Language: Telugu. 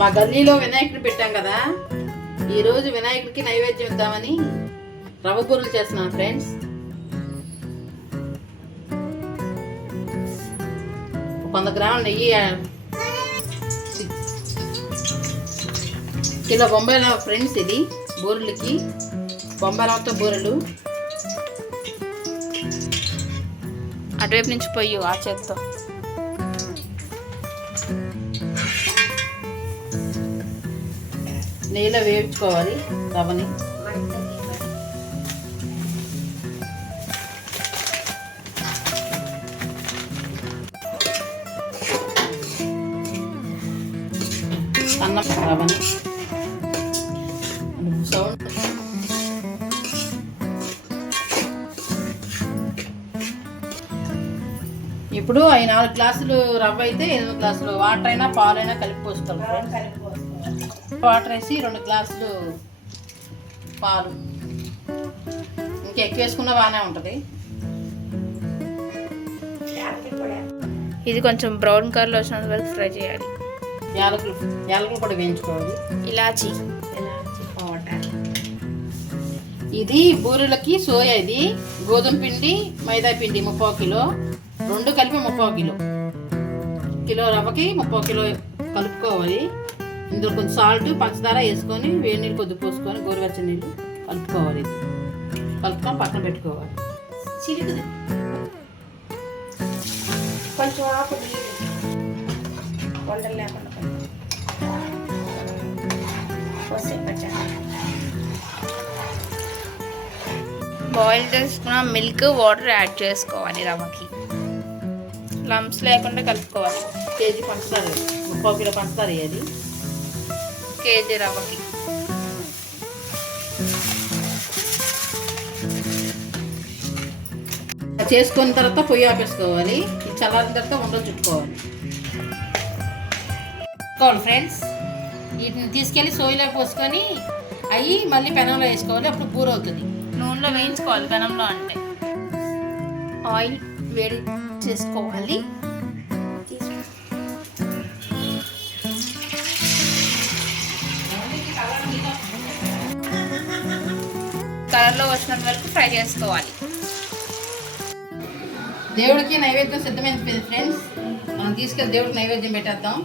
మా గల్లీలో వినాయకుడిని పెట్టాం కదా, ఈరోజు వినాయకుడికి నైవేద్యం ఇద్దామని రవ్వ బూరెలు చేస్తున్నాను ఫ్రెండ్స్. 100 గ్రాముల నెయ్యి, కిలో బొంబాయి రవ్వ ఫ్రెండ్స్. ఇది బూరెలకి బొంబాయి రవ్వతో బూరెలు. అటువైపు నుంచి పోయి ఆ చేత్తో నెయ్యిలో వేయించుకోవాలి రవ్వని. అన్నం రవ్వని సౌండ్. ఇప్పుడు 4 గ్లాసులు రవ్వ అయితే 8 గ్లాసులు వాటర్ అయినా పాలైనా కలిపి పోసుకోవాలి. వాటర్ వేసి 2 గ్లాసులు పాలు, ఇంకా ఎక్కువ వేసుకున్నా బాగానే ఉంటుంది. ఇది కొంచెం బ్రౌన్ కలర్లో వచ్చినంత వరకు ఫ్రై చేయాలి. యాలకులు కూడా వేయించుకోవాలి. ఇలాచి పౌడర్. ఇది బూరెలకి సోయా, ఇది గోధుమ పిండి మైదా పిండి 30 కిలో, 2 కలిపి 30 కిలో. కిలో రవ్వకి 30 కిలో కలుపుకోవాలి. ఇందులో కొంచెం సాల్ట్ పంచదార వేసుకొని వేడి నీళ్ళు కొద్ది పోసుకొని గోరువెచ్చని నీళ్ళు కలుపుకోవాలి. కలుపుకొని పక్కన పెట్టుకోవాలి. చిరుకుది కొంచెం ఆకు వంటలు లేకుండా బాయిల్ చేసుకున్న మిల్క్ వాటర్ యాడ్ చేసుకోవాలి. రవ్వకి లమ్స్ లేకుండా కలుపుకోవాలి. కేజీ పంచదార, 30 కిలో పంచదార వేయాలి. కేజీ రవ్వకి. చేసుకున్న తర్వాత పొయ్యి ఆపేసుకోవాలి. ఇది చల్లారిన తర్వాత ఉండలు చుట్టుకోవాలి ఫ్రెండ్స్. వీటిని తీసుకెళ్ళి సోయిలో పోసుకొని అవి మళ్ళీ పెనంలో వేసుకోవాలి. అప్పుడు బూర అవుతుంది. నూనెలో వేయించుకోవాలి. పెనంలో అంటే ఆయిల్ వేడి చేసుకోవాలి. కలర్లో వచ్చినంత వరకు ఫ్రై చేసుకోవాలి. దేవుడికి నైవేద్యం సిద్ధమైంది ఫ్రెండ్స్. మనం తీసుకెళ్ళి దేవుడికి నైవేద్యం పెట్టేద్దాం.